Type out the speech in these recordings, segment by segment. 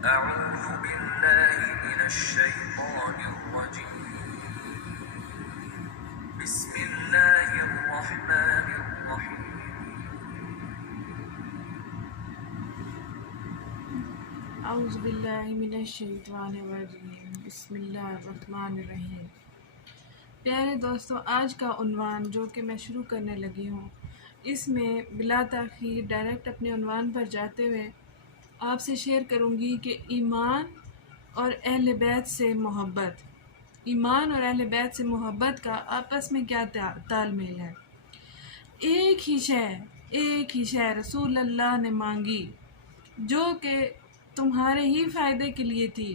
أعوذ بالله من الشيطان الرجيم بسم الله الرحمن الرحيم اعوذ باللہ من الشیطان الرجیم بسم اللہ الرحمن الرحیم۔ پیارے دوستو، آج کا عنوان جو کہ میں شروع کرنے لگی ہوں، اس میں بلا تاخیر ڈائریکٹ اپنے عنوان پر جاتے ہوئے آپ سے شیئر کروں گی کہ ایمان اور اہل بیت سے محبت، ایمان اور اہل بیت سے محبت کا آپس میں کیا تال میل ہے۔ ایک ہی شے رسول اللہ نے مانگی جو کہ تمہارے ہی فائدے کے لیے تھی،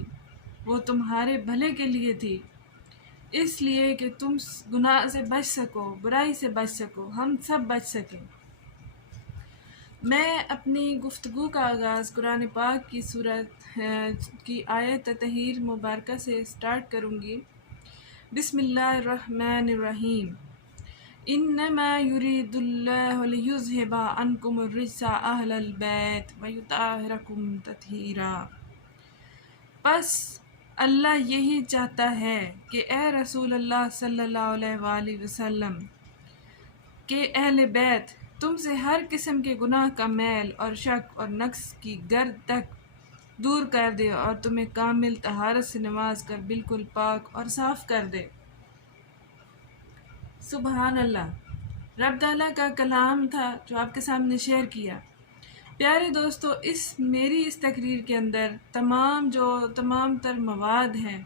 وہ تمہارے بھلے کے لیے تھی، اس لیے کہ تم گناہ سے بچ سکو، برائی سے بچ سکو، ہم سب بچ سکیں۔ میں اپنی گفتگو کا آغاز قرآن پاک کی سورت کی آیت تطہیر مبارکہ سے سٹارٹ کروں گی۔ بسم اللہ الرحمن الرحیم۔ انما یرید اللہ لیذھب عنکم الرجس اہل البیت ویطہرکم تطہیرا۔ پس اللہ یہی چاہتا ہے کہ اے رسول اللہ صلی اللہ علیہ وآلہ وسلم کہ اہل بیت تم سے ہر قسم کے گناہ کا میل اور شک اور نقص کی گرد تک دور کر دے اور تمہیں کامل طہارت سے نواز کر بالکل پاک اور صاف کر دے۔ سبحان اللہ، رب تعالیٰ کا کلام تھا جو آپ کے سامنے شیئر کیا۔ پیارے دوستو، میری اس تقریر کے اندر تمام تر مواد ہیں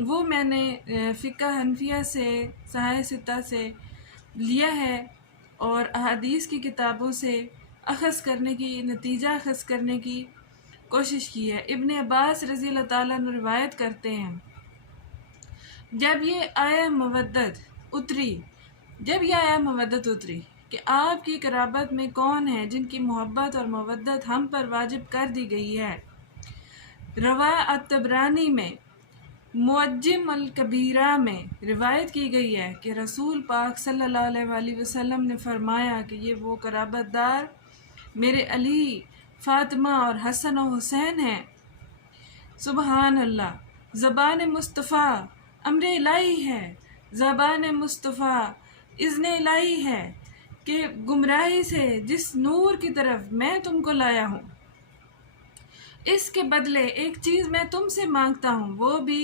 وہ میں نے فقہ حنفیہ سے، صحاح ستہ سے لیا ہے اور احادیث کی کتابوں سے نتیجہ اخذ کرنے کی کوشش کی ہے۔ ابن عباس رضی اللہ تعالیٰ عنہ روایت کرتے ہیں، جب یہ آیہ مودت اتری کہ آپ کی قرابت میں کون ہیں جن کی محبت اور مودت ہم پر واجب کر دی گئی ہے، روا الطبرانی میں معجم الکبیرہ میں روایت کی گئی ہے کہ رسول پاک صلی اللہ علیہ وآلہ وسلم نے فرمایا کہ یہ وہ قرابت دار میرے علی، فاطمہ اور حسن و حسین ہیں۔ سبحان اللہ، زبان مصطفیٰ امر الہی ہے، زبان مصطفیٰ اذن الہی ہے کہ گمراہی سے جس نور کی طرف میں تم کو لایا ہوں، اس کے بدلے ایک چیز میں تم سے مانگتا ہوں، وہ بھی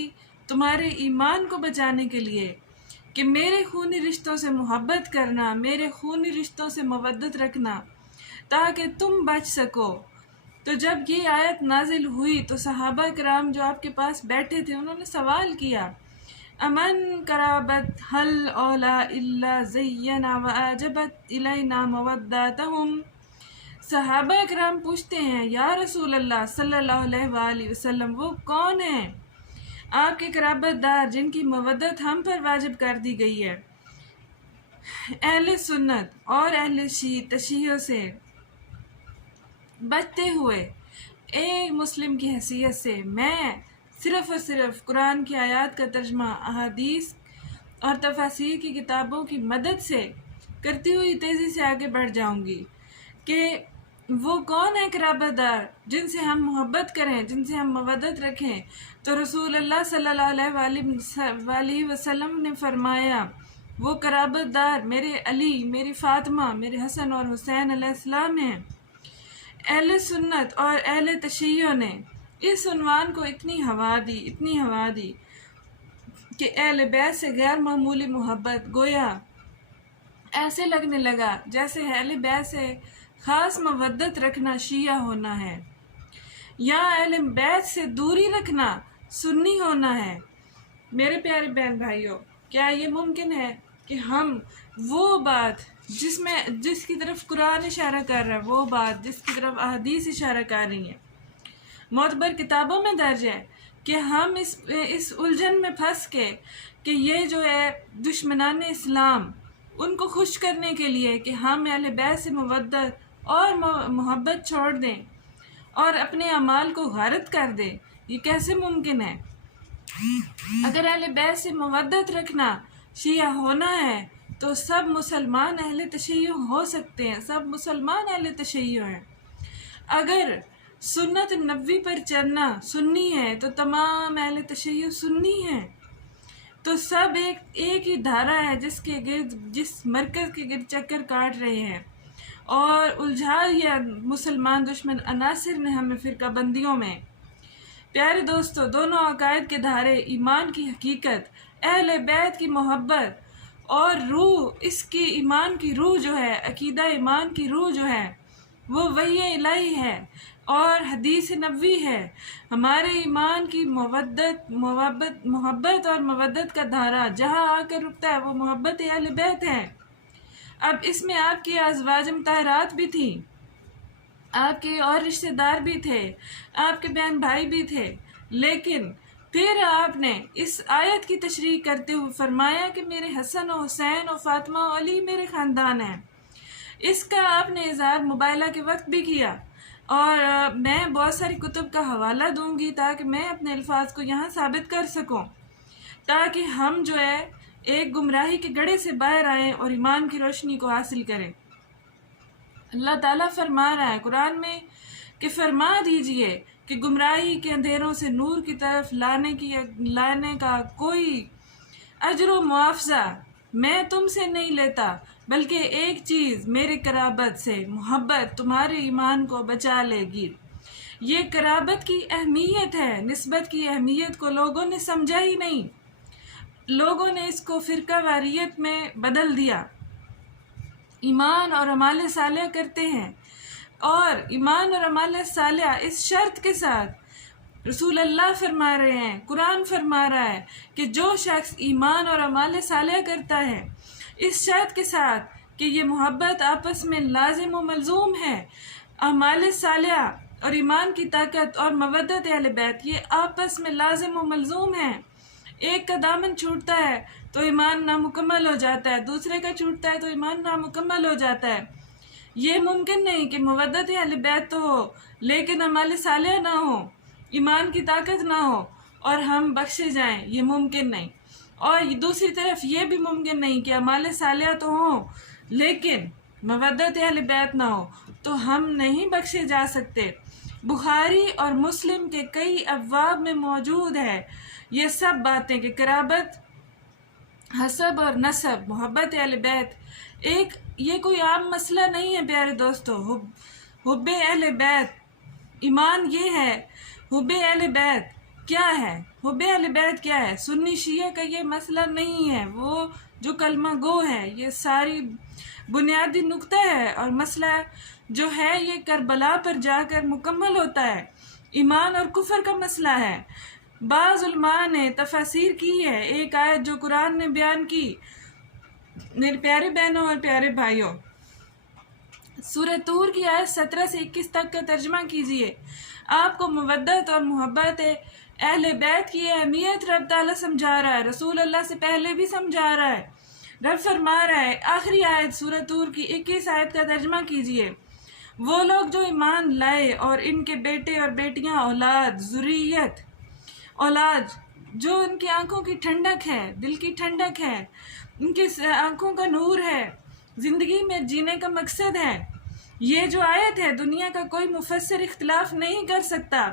تمہارے ایمان کو بچانے کے لیے کہ میرے خونی رشتوں سے محبت کرنا، میرے خونی رشتوں سے مودت رکھنا تاکہ تم بچ سکو۔ تو جب یہ آیت نازل ہوئی تو صحابہ کرام جو آپ کے پاس بیٹھے تھے انہوں نے سوال کیا، امن قرابت حل اولا الا زینا واجبت الینا مودتہم۔ صحابہ کرام پوچھتے ہیں، یا رسول اللہ صلی اللہ علیہ وآلہ وسلم، وہ کون ہیں آپ کے قرابت دار جن کی مودت ہم پر واجب کر دی گئی ہے؟ اہل سنت اور اہل تشیع سے بچتے ہوئے ایک مسلم کی حیثیت سے میں صرف اور صرف قرآن کی آیات کا ترجمہ احادیث اور تفاسیر کی کتابوں کی مدد سے کرتی ہوئی تیزی سے آگے بڑھ جاؤں گی کہ وہ کون ہے قرابت دار جن سے ہم محبت کریں، جن سے ہم مودت رکھیں۔ تو رسول اللہ صلی اللہ علیہ وآلہ وسلم نے فرمایا، وہ قرابت دار میرے علی، میری فاطمہ، میرے حسن اور حسین علیہ السلام ہیں۔ اہل سنت اور اہل تشیع نے اس عنوان کو اتنی ہوا دی کہ اہل بیت سے غیر معمولی محبت گویا ایسے لگنے لگا جیسے اہل بیت سے خاص مودت رکھنا شیعہ ہونا ہے یا اہل بیت سے دوری رکھنا سنی ہونا ہے۔ میرے پیارے بہن بھائیوں، کیا یہ ممکن ہے کہ ہم وہ بات جس کی طرف قرآن اشارہ کر رہا ہے، وہ بات جس کی طرف احادیث اشارہ کر رہی ہیں، معتبر کتابوں میں درج ہے، کہ ہم اس الجھن میں پھنس کے کہ یہ جو ہے دشمنان اسلام ان کو خوش کرنے کے لیے کہ ہم اہل بیت سے مودت اور محبت چھوڑ دیں اور اپنے اعمال کو غارت کر دیں، یہ کیسے ممکن ہے؟ اگر اہل بیت سے مودت رکھنا شیعہ ہونا ہے تو سب مسلمان اہل تشیع ہو سکتے ہیں، سب مسلمان اہل تشیع ہیں۔ اگر سنت نبوی پر چلنا سنی ہے تو تمام اہل تشیع سنی ہیں، تو سب ایک ہی دھارا ہے جس مرکز کے گرد چکر کاٹ رہے ہیں، اور الجھا یا مسلمان دشمن عناصر نے ہمیں فرقہ بندیوں میں۔ پیارے دوستو، دونوں عقائد کے دھارے، ایمان کی حقیقت، اہل بیت کی محبت اور روح، اس کی ایمان کی روح جو ہے، عقیدہ ایمان کی روح جو ہے وہ وحی الہی ہے اور حدیث نبوی ہے۔ ہمارے ایمان کی محبت اور مودت کا دھارا جہاں آ کر رکتا ہے وہ محبت اہل بیت ہے۔ اب اس میں آپ کی ازواج مطہرات بھی تھیں، آپ کے اور رشتہ دار بھی تھے، آپ کے بہن بھائی بھی تھے، لیکن پھر آپ نے اس آیت کی تشریح کرتے ہوئے فرمایا کہ میرے حسن و حسین و فاطمہ و علی میرے خاندان ہیں۔ اس کا آپ نے اظہار مباہلہ کے وقت بھی کیا، اور میں بہت ساری کتب کا حوالہ دوں گی تاکہ میں اپنے الفاظ کو یہاں ثابت کر سکوں، تاکہ ہم جو ہے ایک گمراہی کے گڑھے سے باہر آئیں اور ایمان کی روشنی کو حاصل کریں۔ اللہ تعالیٰ فرما رہا ہے قرآن میں کہ فرما دیجئے کہ گمراہی کے اندھیروں سے نور کی طرف لانے کا کوئی اجر و معاوضہ میں تم سے نہیں لیتا، بلکہ ایک چیز میرے قرابت سے محبت تمہارے ایمان کو بچا لے گی۔ یہ قرابت کی اہمیت ہے، نسبت کی اہمیت کو لوگوں نے سمجھا ہی نہیں، لوگوں نے اس کو فرقہ واریت میں بدل دیا۔ ایمان اور اعمال صالحہ کرتے ہیں، اور ایمان اور اعمال صالحہ اس شرط کے ساتھ رسول اللہ فرما رہے ہیں، قرآن فرما رہا ہے کہ جو شخص ایمان اور اعمال صالحہ کرتا ہے اس شرط کے ساتھ کہ یہ محبت آپس میں لازم و ملزوم ہے، اعمال صالحہ اور ایمان کی طاقت اور مودت اہل بیت یہ آپس میں لازم و ملزوم ہیں۔ ایک کا دامن چھوٹتا ہے تو ایمان نامکمل ہو جاتا ہے، دوسرے کا چھوٹتا ہے تو ایمان نامکمل ہو جاتا ہے۔ یہ ممکن نہیں کہ مودت اہل بیت تو ہو لیکن اعمال صالحہ نہ ہو، ایمان کی طاقت نہ ہو اور ہم بخشے جائیں، یہ ممکن نہیں۔ اور دوسری طرف یہ بھی ممکن نہیں کہ اعمال صالحہ تو ہوں لیکن مودت اہل بیت نہ ہو، تو ہم نہیں بخشے جا سکتے۔ بخاری اور مسلم کے کئی ابواب میں موجود ہے یہ سب باتیں کہ قرابت، حسب اور نسب، محبت اہل بیت یہ کوئی عام مسئلہ نہیں ہے پیارے دوستو۔ حب اہل بیت ایمان یہ ہے، حب اہل بیت کیا ہے، حب اہل بیت کیا ہے، سنی شیعہ کا یہ مسئلہ نہیں ہے، وہ جو کلمہ گو ہے، یہ ساری بنیادی نقطہ ہے، اور مسئلہ جو ہے یہ کربلا پر جا کر مکمل ہوتا ہے، ایمان اور کفر کا مسئلہ ہے۔ بعض علماء نے تفاسیر کی ہے، ایک آیت جو قرآن نے بیان کی، میرے پیارے بہنوں اور پیارے بھائیوں، سورہ طور کی آیت 17 سے 21 تک کا ترجمہ کیجئے۔ آپ کو مودت اور محبت اہل بیت کی اہمیت رب تعالیٰ سمجھا رہا ہے، رسول اللہ سے پہلے بھی سمجھا رہا ہے۔ رب فرما رہا ہے، آخری آیت سورہ طور کی 21 آیت کا ترجمہ کیجئے، وہ لوگ جو ایمان لائے اور ان کے بیٹے اور بیٹیاں، اولاد، ذریت، اولاد جو ان کی آنکھوں کی ٹھنڈک ہے، دل کی ٹھنڈک ہے، ان کی آنکھوں کا نور ہے، زندگی میں جینے کا مقصد ہے۔ یہ جو آیت ہے دنیا کا کوئی مفسر اختلاف نہیں کر سکتا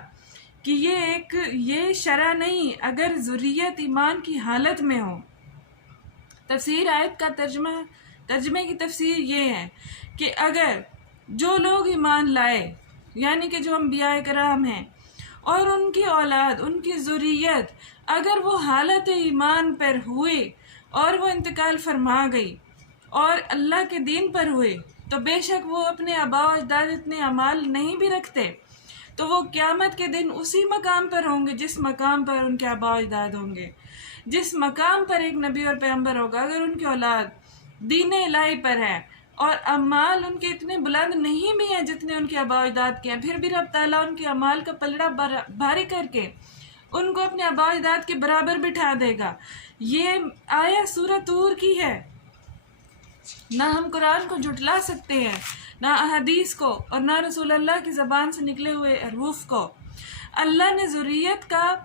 کہ یہ شرع نہیں اگر ذریت ایمان کی حالت میں ہو۔ تفسیر آیت کا ترجمے کی تفسیر یہ ہے کہ اگر جو لوگ ایمان لائے یعنی کہ جو انبیاء کرام ہیں اور ان کی اولاد، ان کی ذریت، اگر وہ حالت ایمان پر ہوئے اور وہ انتقال فرما گئی اور اللہ کے دین پر ہوئے تو بے شک وہ اپنے آباء و اجداد اتنے اعمال نہیں بھی رکھتے، تو وہ قیامت کے دن اسی مقام پر ہوں گے جس مقام پر ان کے آباء و اجداد ہوں گے، جس مقام پر ایک نبی اور پیغمبر ہوگا۔ اگر ان کی اولاد دین الہی پر ہے اور اعمال ان کے اتنے بلند نہیں بھی ہیں جتنے ان کے آباء و اجداد کے ہیں، پھر بھی رب تعالیٰ ان کے اعمال کا پلڑا بھاری کر کے ان کو اپنے آباء و اجداد کے برابر بٹھا دے گا۔ یہ آیت سورہ طور کی ہے۔ نہ ہم قرآن کو جھٹلا سکتے ہیں، نہ احادیث کو، اور نہ رسول اللہ کی زبان سے نکلے ہوئے حروف کو۔ اللہ نے ذریت کا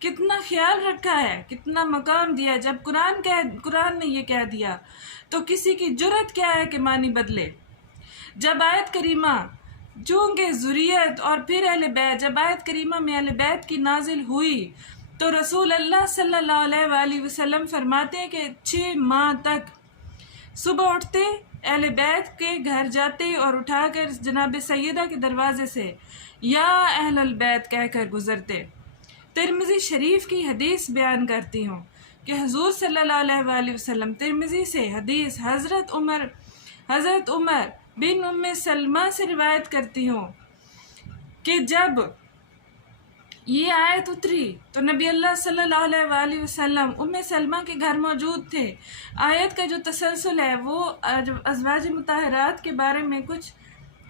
کتنا خیال رکھا ہے، کتنا مقام دیا۔ جب قرآن نے یہ کہہ دیا تو کسی کی جرت کیا ہے کہ معنی بدلے۔ جب آیت کریمہ چونکہ ذریت اور پھر اہل بیت، جب آیت کریمہ میں اہل بیت کی نازل ہوئی تو رسول اللہ صلی اللہ علیہ وآلہ وسلم فرماتے ہیں کہ 6 ماہ تک صبح اٹھتے، اہل بیت کے گھر جاتے اور اٹھا کر جناب سیدہ کے دروازے سے یا اہل البیت کہہ کر گزرتے۔ ترمذی شریف کی حدیث بیان کرتی ہوں کہ حضور صلی اللہ علیہ وآلہ وسلم، ترمذی سے حدیث حضرت عمر بن ام سلمہ سے روایت کرتی ہوں کہ جب یہ آیت اتری تو نبی اللہ صلی اللہ علیہ وآلہ وسلم ام سلمہ کے گھر موجود تھے۔ آیت کا جو تسلسل ہے وہ ازواج مطہرات کے بارے میں کچھ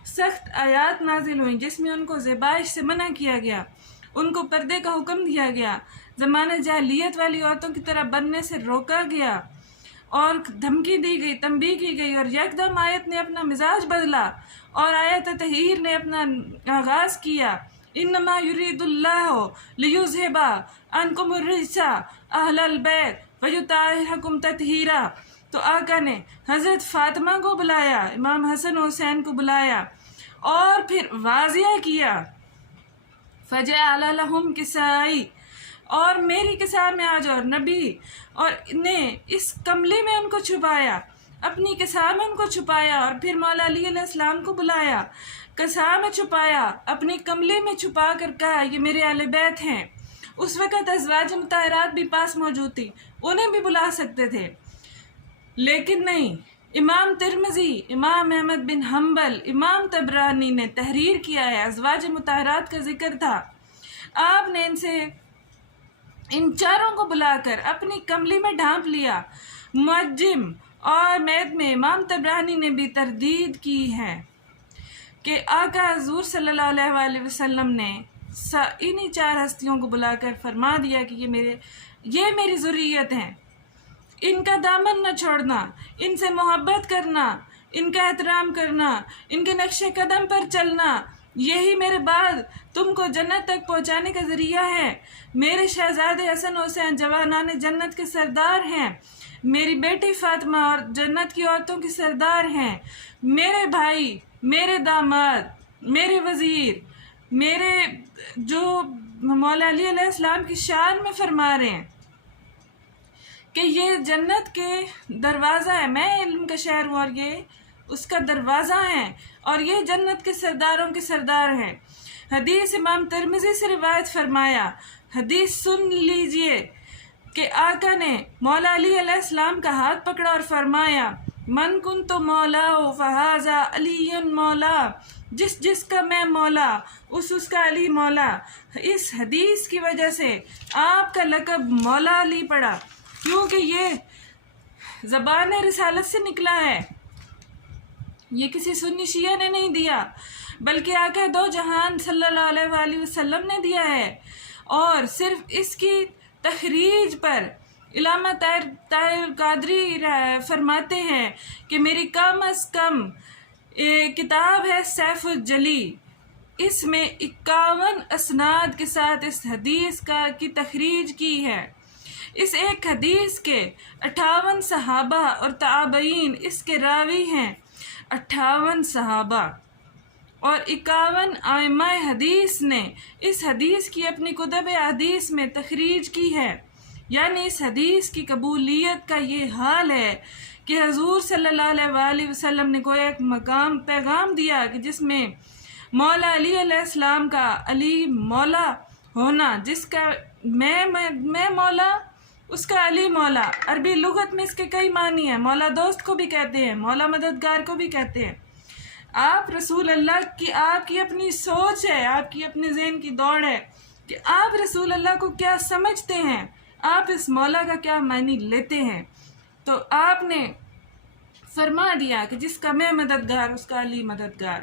سخت آیات نازل ہوئیں جس میں ان کو ذبائح سے منع کیا گیا، ان کو پردے کا حکم دیا گیا، زمانہ جاہلیت والی عورتوں کی طرح بننے سے روکا گیا اور دھمکی دی گئی، تنبیہ کی گئی، اور یکدم آیت نے اپنا مزاج بدلا اور آیت تطہیر نے اپنا آغاز کیا۔ انما یرید اللہ لیذھب عنکم الرجس اہل البیت ویطہرکم تطہیرا۔ تو آقا نے حضرت فاطمہ کو بلایا، امام حسن و حسین کو بلایا اور پھر واضح کیا فجعل لہم کسائی، اور میری کساء میں آ جاؤ، اور نبی اور نے اس کملی میں ان کو چھپایا، اپنی کساء میں ان کو چھپایا، اور پھر مولا علی علیہ السلام کو بلایا، کساء میں چھپایا، اپنی کملی میں چھپا کر کہا یہ میرے اہل بیت ہیں۔ اس وقت ازواج مطہرات بھی پاس موجود تھی، انہیں بھی بلا سکتے تھے، لیکن نہیں۔ امام ترمذی، امام احمد بن حنبل، امام طبرانی نے تحریر کیا ہے، ازواج مطہرات کا ذکر تھا، آپ نے ان چاروں کو بلا کر اپنی کملی میں ڈھانپ لیا۔ معجم اور میت میں امام طبرانی نے بھی تردید کی ہے کہ آقا حضور صلی اللہ علیہ وآلہ وسلم نے انہی 4 ہستیوں کو بلا کر فرما دیا کہ یہ میری ذریت ہیں، ان کا دامن نہ چھوڑنا، ان سے محبت کرنا، ان کا احترام کرنا، ان کے نقش قدم پر چلنا، یہی میرے بعد تم کو جنت تک پہنچانے کا ذریعہ ہے۔ میرے شہزادے حسن حسین جوانان جنت کے سردار ہیں، میری بیٹی فاطمہ اور جنت کی عورتوں کی سردار ہیں، میرے بھائی، میرے داماد، میرے وزیر، میرے جو مولا علی علیہ السلام کی شان میں فرما رہے ہیں کہ یہ جنت کے دروازہ ہے، میں علم کا شہر ہوں اور یہ اس کا دروازہ ہے، اور یہ جنت کے سرداروں کے سردار ہیں۔ حدیث امام ترمذی سے روایت فرمایا، حدیث سن لیجئے کہ آقا نے مولا علی علیہ السلام کا ہاتھ پکڑا اور فرمایا من کنت مولا فہذا علی مولا، جس کا میں مولا اس کا علی مولا۔ اس حدیث کی وجہ سے آپ کا لقب مولا علی پڑا، کیونکہ یہ زبان رسالت سے نکلا ہے، یہ کسی سنی شیعہ نے نہیں دیا، بلکہ آقا دو جہان صلی اللہ علیہ وآلہ وسلم نے دیا ہے۔ اور صرف اس کی تخریج پر علامہ طاہر قادری فرماتے ہیں کہ میری کم از کم کتاب ہے سیف الجلی، اس میں 51 اسناد کے ساتھ اس حدیث کی تخریج کی ہے۔ اس ایک حدیث کے 58 صحابہ اور تابعین اس کے راوی ہیں، 58 صحابہ اور 51 ائمہ حدیث نے اس حدیث کی اپنی کتب حدیث میں تخریج کی ہے۔ یعنی اس حدیث کی قبولیت کا یہ حال ہے کہ حضور صلی اللہ علیہ وآلہ وسلم نے کوئی ایک پیغام دیا کہ جس میں مولا علی علیہ السلام کا علی مولا ہونا، جس کا میں مولا اس کا علی مولا۔ عربی لغت میں اس کے کئی معنی ہیں، مولا دوست کو بھی کہتے ہیں، مولا مددگار کو بھی کہتے ہیں۔ آپ رسول اللہ کی، آپ کی اپنی سوچ ہے، آپ کی اپنے ذہن کی دوڑ ہے کہ آپ رسول اللہ کو کیا سمجھتے ہیں، آپ اس مولا کا کیا معنی لیتے ہیں۔ تو آپ نے فرما دیا کہ جس کا میں مددگار اس کا علی مددگار،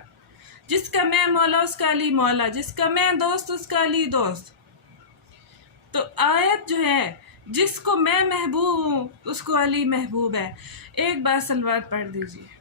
جس کا میں مولا اس کا علی مولا، جس کا میں دوست اس کا علی دوست۔ تو آیت جو ہے جس کو میں محبوب ہوں اس کو علی محبوب ہے۔ ایک بار صلوات پڑھ دیجیے۔